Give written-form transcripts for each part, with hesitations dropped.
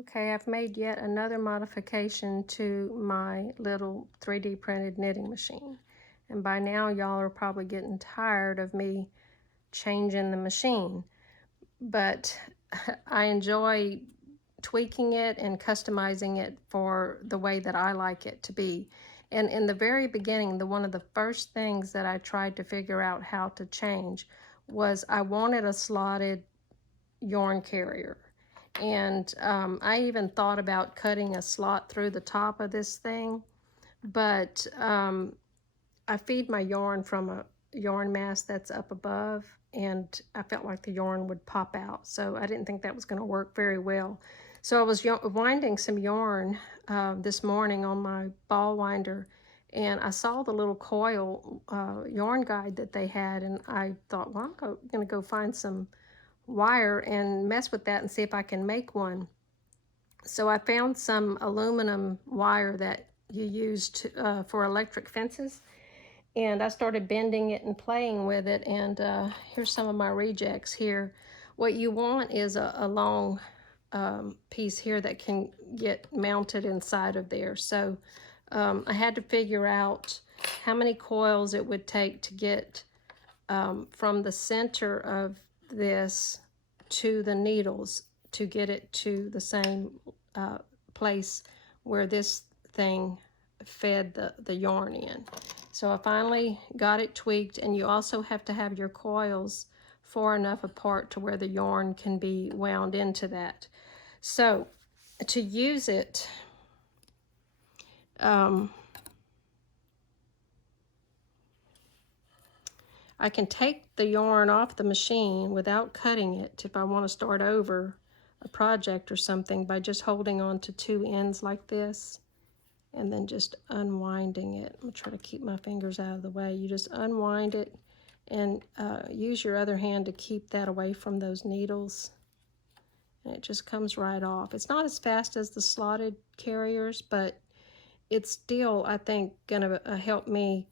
Okay, I've made yet another modification to my little 3D printed knitting machine. And by now y'all are probably getting tired of me changing the machine. But I enjoy tweaking it and customizing it for the way that I like it to be. And in the very beginning, one of the first things that I tried to figure out how to change was I wanted a slotted yarn carrier. And I even thought about cutting a slot through the top of this thing, but I feed my yarn from a yarn mass that's up above, and I felt like the yarn would pop out, so I didn't think that was going to work very well. So I was winding some yarn this morning on my ball winder, and I saw the little coil yarn guide that they had, and I thought, well, I'm going to go find some wire and mess with that and see if I can make one. So I found some aluminum wire that you use for electric fences, and I started bending it and playing with it, and here's some of my rejects here. What you want is a long piece here that can get mounted inside of there. So I had to figure out how many coils it would take to get from the center of this to the needles to get it to the same place where this thing fed the yarn in. So I finally got it tweaked, and you also have to have your coils far enough apart to where the yarn can be wound into that. So to use it, I can take the yarn off the machine without cutting it if I want to start over a project or something by just holding on to two ends like this and then just unwinding it. I'm going to try to keep my fingers out of the way. You just unwind it and use your other hand to keep that away from those needles. And it just comes right off. It's not as fast as the slotted carriers, but it's still, I think, going to help me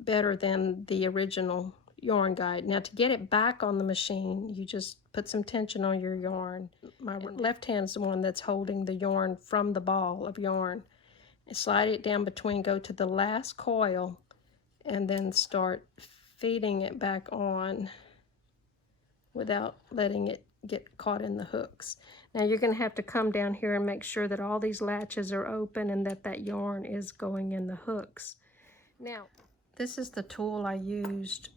better than the original yarn guide. Now to get it back on the machine, you just put some tension on your yarn. My left hand's the one that's holding the yarn from the ball of yarn. And slide it down between, go to the last coil, and then start feeding it back on without letting it get caught in the hooks. Now you're going to have to come down here and make sure that all these latches are open and that yarn is going in the hooks. Now, this is the tool I used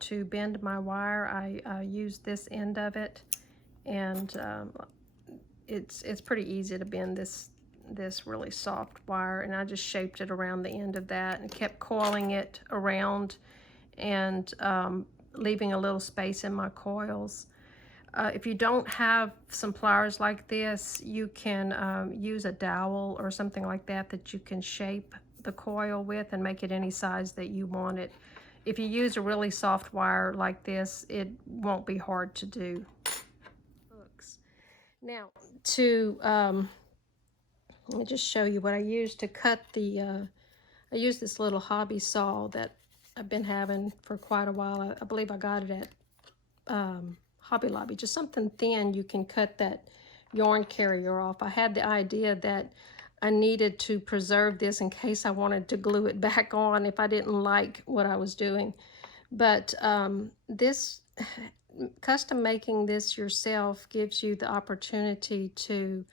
to bend my wire. I used this end of it, and it's pretty easy to bend this really soft wire, and I just shaped it around the end of that and kept coiling it around and leaving a little space in my coils. If you don't have some pliers like this, you can use a dowel or something like that that you can shape the coil with and make it any size that you want it. If you use a really soft wire like this, it won't be hard to do. Hooks. Now, let me just show you what I used to cut I used this little hobby saw that I've been having for quite a while. I believe I got it at Hobby Lobby. Just something thin you can cut that yarn carrier off. I had the idea that I needed to preserve this in case I wanted to glue it back on if I didn't like what I was doing. But custom making this yourself gives you the opportunity to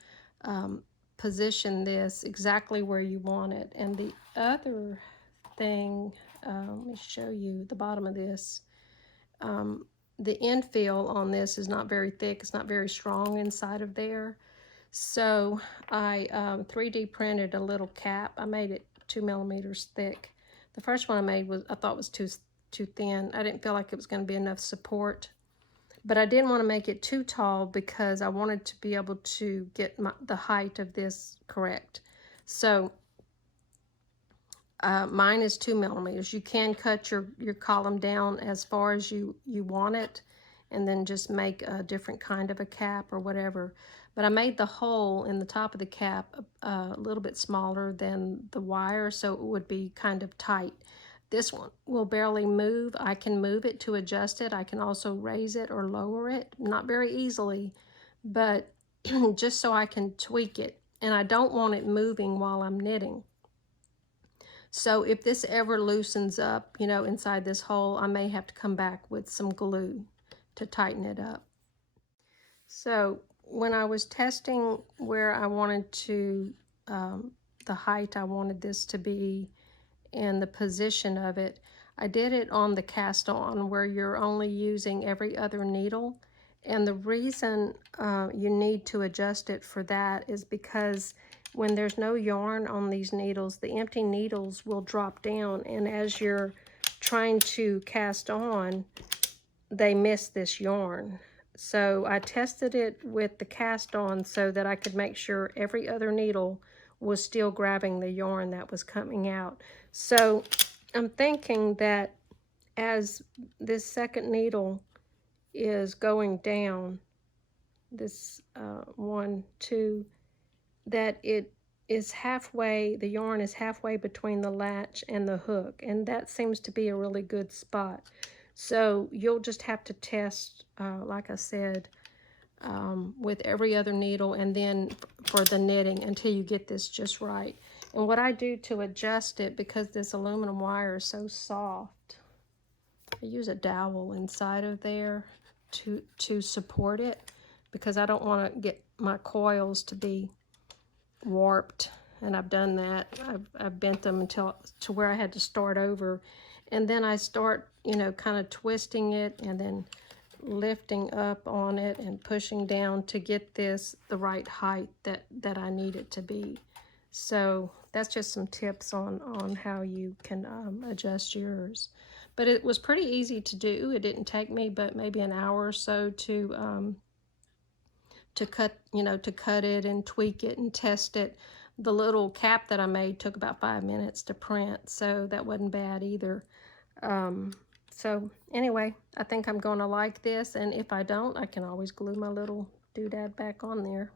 position this exactly where you want it. And the other thing, let me show you the bottom of this. The infill on this is not very thick. It's not very strong inside of there. So I 3D printed a little cap. I made it 2 millimeters thick. The first one I made I thought was too thin. I didn't feel like it was going to be enough support. But I didn't want to make it too tall because I wanted to be able to get the height of this correct. So mine is 2 millimeters. You can cut your column down as far as you want it, and then just make a different kind of a cap or whatever. But I made the hole in the top of the cap a little bit smaller than the wire, so it would be kind of tight. This one will barely move. I can move it to adjust it. I can also raise it or lower it, not very easily, but just so I can tweak it. And I don't want it moving while I'm knitting. So if this ever loosens up, you know, inside this hole, I may have to come back with some glue to tighten it up. So when I was testing where I wanted to, the height I wanted this to be and the position of it, I did it on the cast on where you're only using every other needle. And the reason you need to adjust it for that is because when there's no yarn on these needles, the empty needles will drop down, and as you're trying to cast on, they miss this yarn. So I tested it with the cast on so that I could make sure every other needle was still grabbing the yarn that was coming out. So I'm thinking that as this second needle is going down, this 1, 2, that it is halfway, the yarn is halfway between the latch and the hook, and that seems to be a really good spot. So you'll just have to test, like I said, with every other needle, and then for the knitting until you get this just right. And what I do to adjust it, because this aluminum wire is so soft, I use a dowel inside of there to support it, because I don't want to get my coils to be warped. And I've done that. I've bent them until to where I had to start over, and then I start, you know, kind of twisting it and then lifting up on it and pushing down to get this the right height that I need it to be. So that's just some tips on how you can adjust yours. But it was pretty easy to do. It didn't take me but maybe an hour or so to cut, you know, to cut it and tweak it and test it. The little cap that I made took about 5 minutes to print, so that wasn't bad either. So anyway, I think I'm going to like this, and if I don't, I can always glue my little doodad back on there.